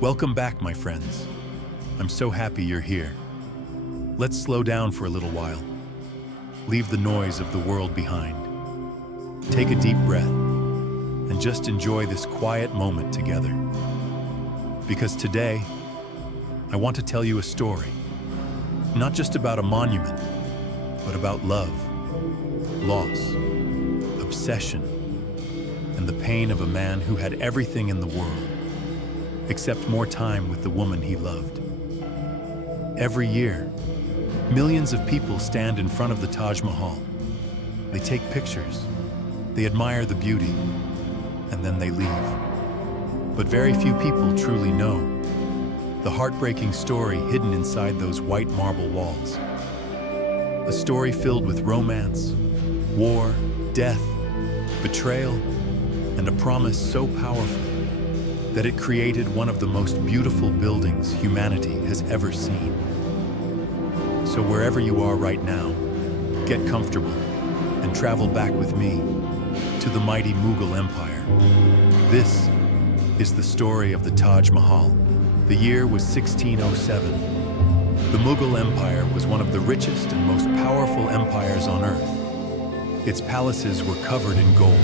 Welcome back, my friends. I'm so happy you're here. Let's slow down for a little while. Leave the noise of the world behind. Take a deep breath and just enjoy this quiet moment together. Because today, I want to tell you a story, not just about a monument, but about love, loss, obsession, and the pain of a man who had everything in the world, except more time with the woman he loved. Every year, millions of people stand in front of the Taj Mahal. They take pictures, they admire the beauty, and then they leave. But very few people truly know the heartbreaking story hidden inside those white marble walls. A story filled with romance, war, death, betrayal, and a promise so powerful that it created one of the most beautiful buildings humanity has ever seen. So wherever you are right now, get comfortable and travel back with me to the mighty Mughal Empire. This is the story of the Taj Mahal. The year was 1607. The Mughal Empire was one of the richest and most powerful empires on earth. Its palaces were covered in gold.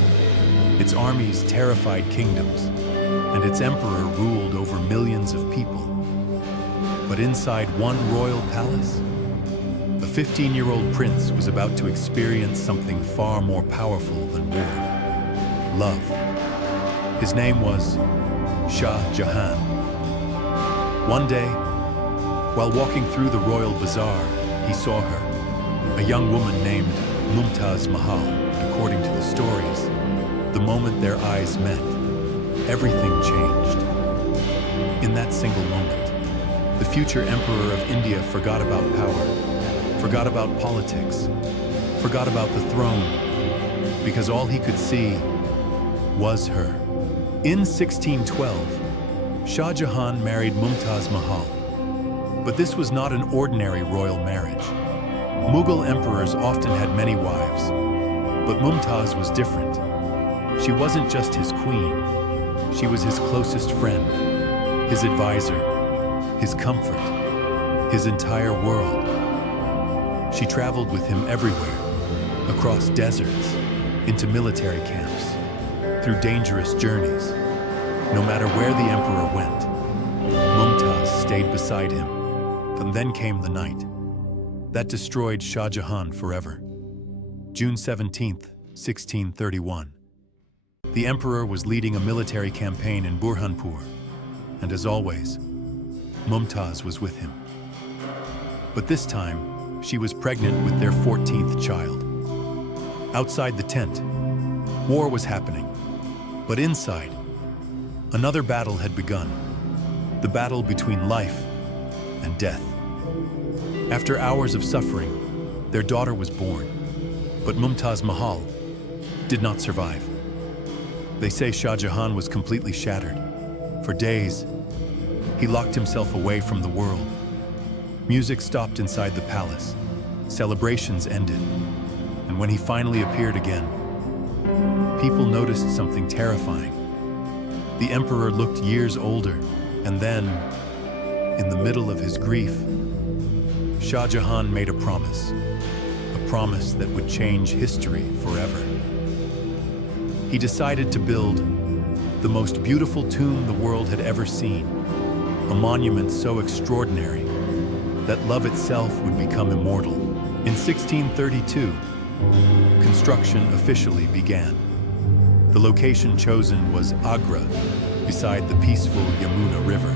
Its armies terrified kingdoms, and its emperor ruled over millions of people. But inside one royal palace, a 15-year-old prince was about to experience something far more powerful than war: love. His name was Shah Jahan. One day, while walking through the royal bazaar, he saw her, a young woman named Mumtaz Mahal. And according to the stories, the moment their eyes met, everything changed. In that single moment, the future emperor of India forgot about power, forgot about politics, forgot about the throne, because all he could see was her. In 1612, Shah Jahan married Mumtaz Mahal. But this was not an ordinary royal marriage. Mughal emperors often had many wives, but Mumtaz was different. She wasn't just his queen. She was his closest friend, his advisor, his comfort, his entire world. She traveled with him everywhere, across deserts, into military camps, through dangerous journeys. No matter where the emperor went, Mumtaz stayed beside him. And then came the night that destroyed Shah Jahan forever. June 17th, 1631. The emperor was leading a military campaign in Burhanpur, and as always, Mumtaz was with him. But this time, she was pregnant with their 14th child. Outside the tent, war was happening, but inside, another battle had begun, the battle between life and death. After hours of suffering, their daughter was born, but Mumtaz Mahal did not survive. They say Shah Jahan was completely shattered. For days, he locked himself away from the world. Music stopped inside the palace. Celebrations ended. And when he finally appeared again, people noticed something terrifying. The emperor looked years older, and then, in the middle of his grief, Shah Jahan made a promise that would change history forever. He decided to build the most beautiful tomb the world had ever seen, a monument so extraordinary that love itself would become immortal. In 1632, construction officially began. The location chosen was Agra, beside the peaceful Yamuna River.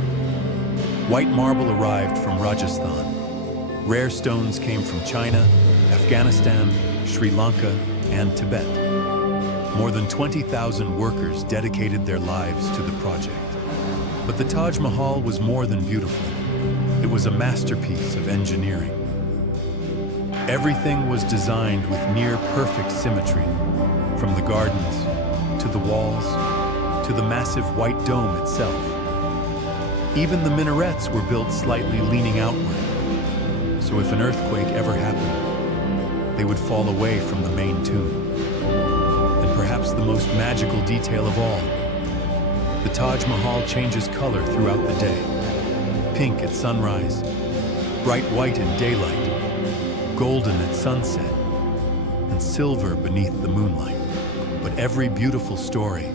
White marble arrived from Rajasthan. Rare stones came from China, Afghanistan, Sri Lanka, and Tibet. More than 20,000 workers dedicated their lives to the project. But the Taj Mahal was more than beautiful. It was a masterpiece of engineering. Everything was designed with near-perfect symmetry, from the gardens, to the walls, to the massive white dome itself. Even the minarets were built slightly leaning outward, so if an earthquake ever happened, they would fall away from the main tomb. And perhaps the most magical detail of all, The Taj Mahal changes color throughout the day. Pink at sunrise, bright white in daylight, golden at sunset, and silver beneath the moonlight. But every beautiful story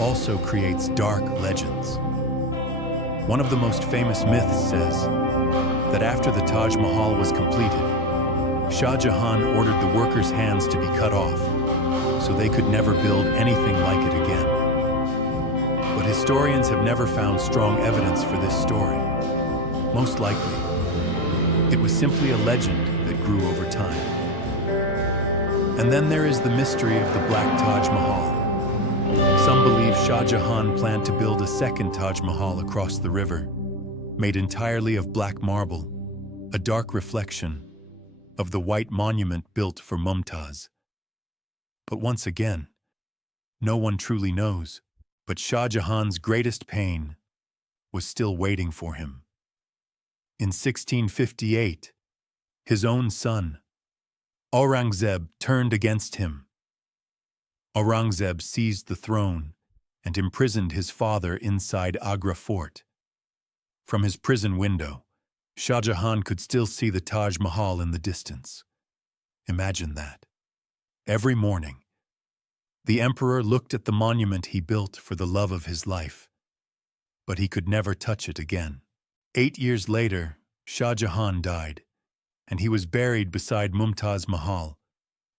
also creates dark legends. One of the most famous myths says that after the Taj Mahal was completed, Shah Jahan ordered the workers' hands to be cut off so they could never build anything like it again. But historians have never found strong evidence for this story. Most likely, it was simply a legend that grew over time. And then there is the mystery of the Black Taj Mahal. Some believe Shah Jahan planned to build a second Taj Mahal across the river, made entirely of black marble, a dark reflection of the white monument built for Mumtaz. But once again, no one truly knows. But Shah Jahan's greatest pain was still waiting for him. In 1658, his own son, Aurangzeb, turned against him. Aurangzeb seized the throne and imprisoned his father inside Agra fort. From his prison window, Shah Jahan could still see the Taj Mahal in the distance. Imagine that. Every morning, the emperor looked at the monument he built for the love of his life, but he could never touch it again. 8 years later, Shah Jahan died, and he was buried beside Mumtaz Mahal,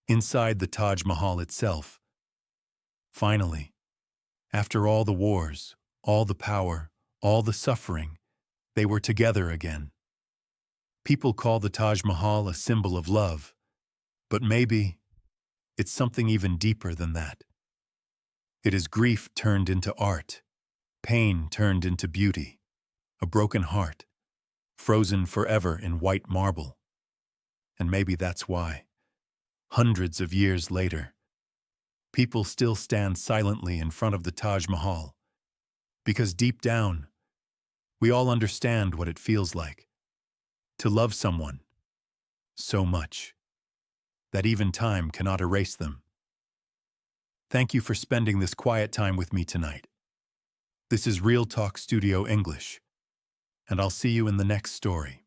inside the Taj Mahal itself. Finally, after all the wars, all the power, all the suffering, they were together again. People call the Taj Mahal a symbol of love, but maybe it's something even deeper than that. It is grief turned into art, pain turned into beauty, a broken heart, frozen forever in white marble. And maybe that's why, hundreds of years later, people still stand silently in front of the Taj Mahal, because deep down, we all understand what it feels like to love someone so much that even time cannot erase them. Thank you for spending this quiet time with me tonight. This is Real Talk Studio English, and I'll see you in the next story.